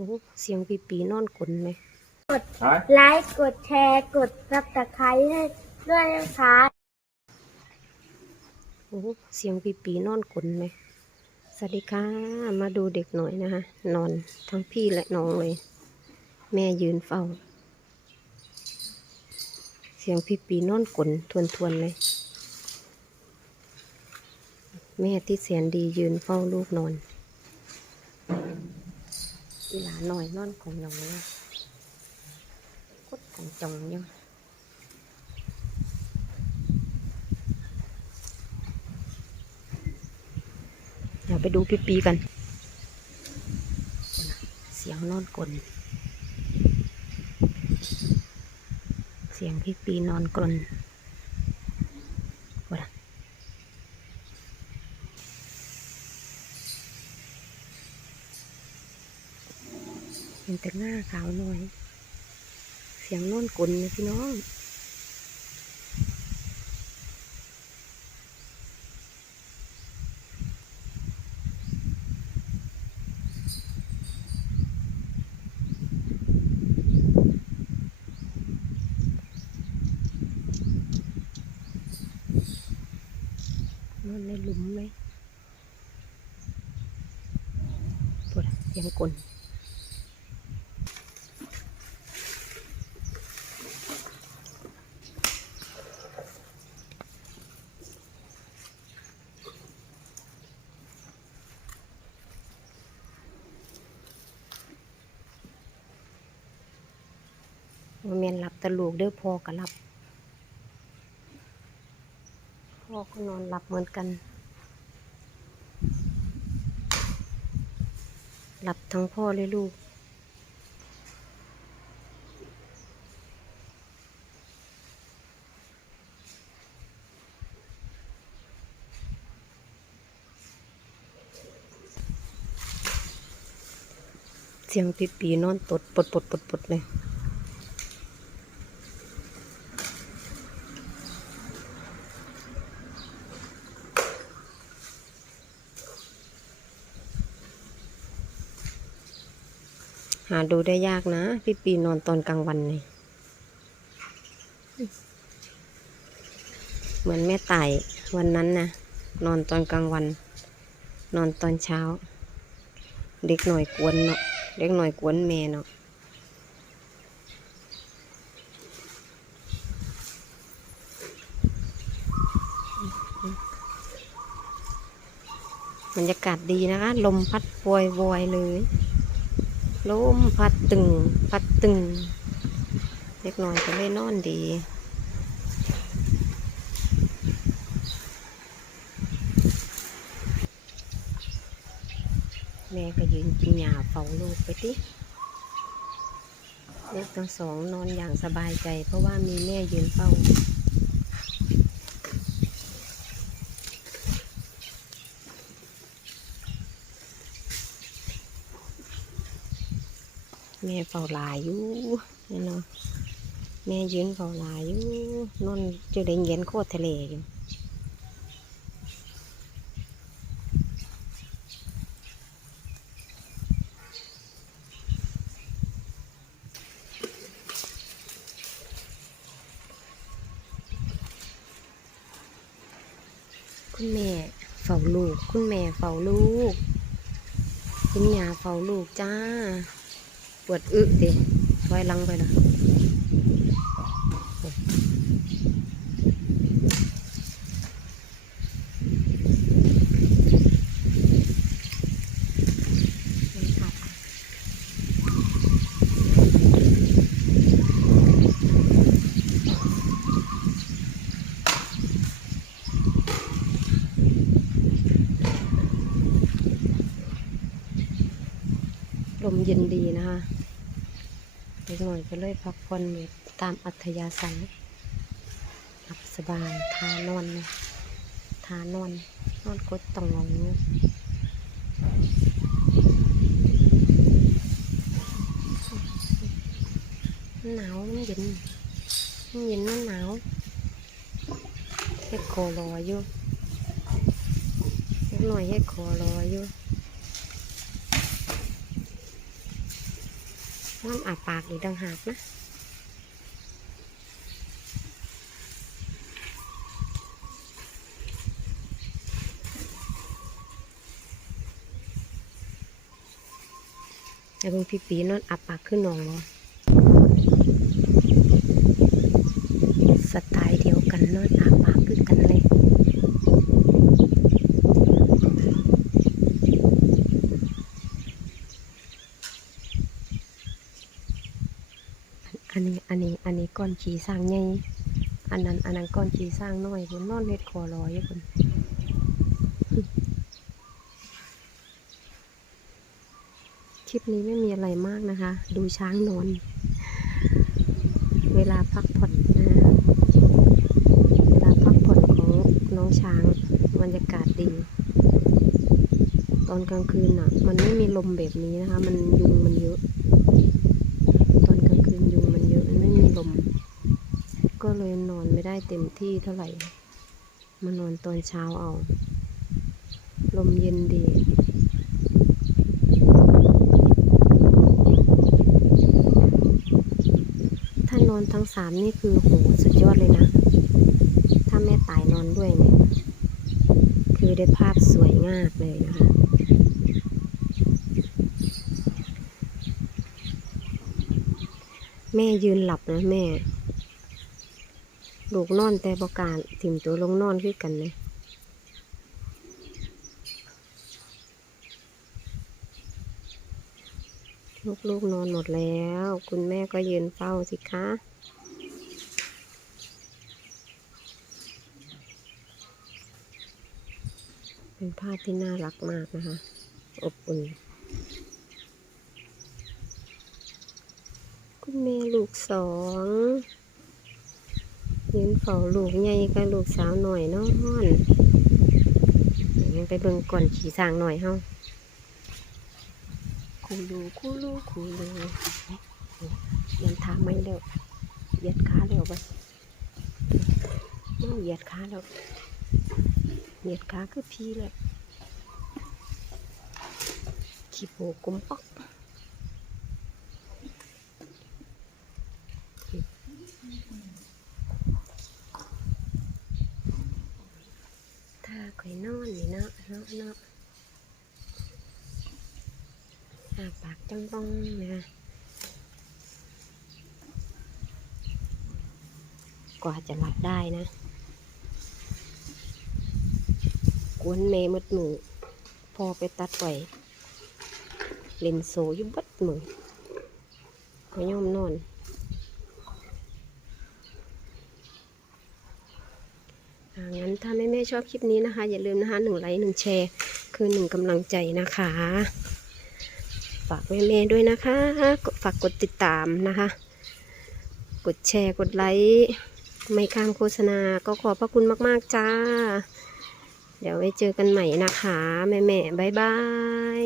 อ้เสียงปีปีนอนกลนไหมไลค์ กดแชร์ กดซับสไครต์ให้ด้วยนะคะโอ้เสียงปีปีนอนกลนไหม สวัสดีค่ะ มาดูเด็กหน่อยนะคะ นอนทั้งพี่และน้องเลย แม่ยืนเฝ้า เสียงปีปีนอนกลนทวนทวนๆเลย แม่ที่แสนดียืนเฝ้าลูกนอน อีหลาหน่อยนอนของหยองเลยกดของจองยังเดี๋ยวไปดูปีปีกัน เสียงนอนกลนเสียงพี่ปีนอนกลนว่าล่ะเห็น แต่หน้าขาวหน่อย เสียงนอนกลนนะพี่น้องนอนในหลุมไหมปวดเสียงกลน ว่าแม่นหลับตะลูกเด้อพอก็หลับพ่อก็นอนหลับเหมือนกัน หลับทั้งพ่อและลูกเสียงปีปีนอนตดปดปดปดปดเลย หาดูได้ยากนะ พี่ปีนอนตอนกลางวันนี่เหมือนแม่ไต่วันนั้นนะนอนตอนกลางวัน นอนตอนเช้า เด็กหน่อยกวนเนาะเด็กหน่อยกวนแม่เนาะบรรยากาศดีนะคะ ลมพัดโวยวอยๆเลย ลมพัดตึง พัดตึง เล็กน้อยก็เลยนอนดีแม่ก็ยืนกินหญ้าเฝ้าลูกไปติลูกทั้งสองนอนอย่างสบายใจ เพราะว่ามีแม่ยืนเฝ้า แม่เฝ้าลายอยู่นั่เนาะแม่ยืนเฝ้าลายอยู่นอนจะได้เย็นโคตรทะเลอยู่คุณแม่เฝ้าลูก คุณแม่เฝ้าลูกคุณยาเฝ้าลูกจ้า ปวดอึดิถอยลังไปนะลมเย็นดีนะคะ เด็กหน่อยก็เลยพักผ่อนอยู่ตามอัธยาศัยหลับสบายทานอนเลยทานอนนอนกดต่องงูหนาวมันเย็นมันเย็นมันหนาวเฮ็ดคอรออยู่เล็กหน่อยเฮ็ดคอรออยู่ นอนอาปากอีกดังหากนะไอ้เบิ่งพี่ปีนอนอาบปากขึ้นนองเนาะไตล์เดียวกันนอนอับปากขึ้นกันเลย อันนี้ อันนี้ อนขี่สร้างใหญ่อันนั้นอันนั้นก้อนขี่สร้างน้อยคุณนอนเฮ็ดคอลอยอยู่คุณคลิปนี้ไม่มีอะไรมากนะคะ ดูช้างนอน เวลาพักผ่อนนะเวลาพักผ่อนของน้องช้างบรรยากาศดี ตอนกลางคืนอะ มันไม่มีลมแบบนี้นะคะ มันยุงมันเยอะ ตอนกลางคืนยุงมันเยอะ มันไม่มีลม ก็ เลยนอนไม่ได้เต็มที่เท่าไหร่ มานอนตอนเช้าเอา ลมเย็นดีถ้านอนทั้งสามนี่คือโหสุดยอดเลยนะ ถ้าแม่ตายนอนด้วยเนี่ย คือได้ภาพสวยงามเลยนะคะ แม่ยืนหลับนะแม่ ลูกนอนแต่ประกาศถิ่มตัวลงนอนคือกันเลยลูกๆนอนหมดแล้ว คุณแม่ก็ยืนเฝ้าสิคะเป็นภาพที่น่ารักมากนะคะ อบอุ่น คุณแม่ลูกสอง ยืนเฝ้าลูกใหญ่กับลูกสาวหน่อยนอนยังไปเบิ่งก่อนขี่สางหน่อยเฮาคูลูคูลูคูลูเดินทางไม่เร็วเหยียดขาเร็วไปน้องเหยียดขาแล้วเหยียดขาคือพี่เลยขี้โผกุมปอก ถ้าข่อยนอนนี่เนาะเนาะเนาะอาปาก จ้องต้องนะกว่าจะหลับได้นะกวนเมมัดมือพอไปตัดไว้เล่นโซยู่เบัดมือก็ย่อมนอน งั้นถ้าแม่แม่ๆชอบคลิปนี้นะคะ อย่าลืมนะคะหนึ่งไลค์หนึ่งแชร์ คือหนึ่งกำลังใจนะคะ ฝากแม่แม่ๆด้วยนะคะ ฝากกดติดตามนะคะ กดแชร์กดไลค์ไม่ข้ามโฆษณาก็ขอบพระคุณมากๆจ้า เดี๋ยวไว้เจอกันใหม่นะคะ แม่แม่ๆบายบาย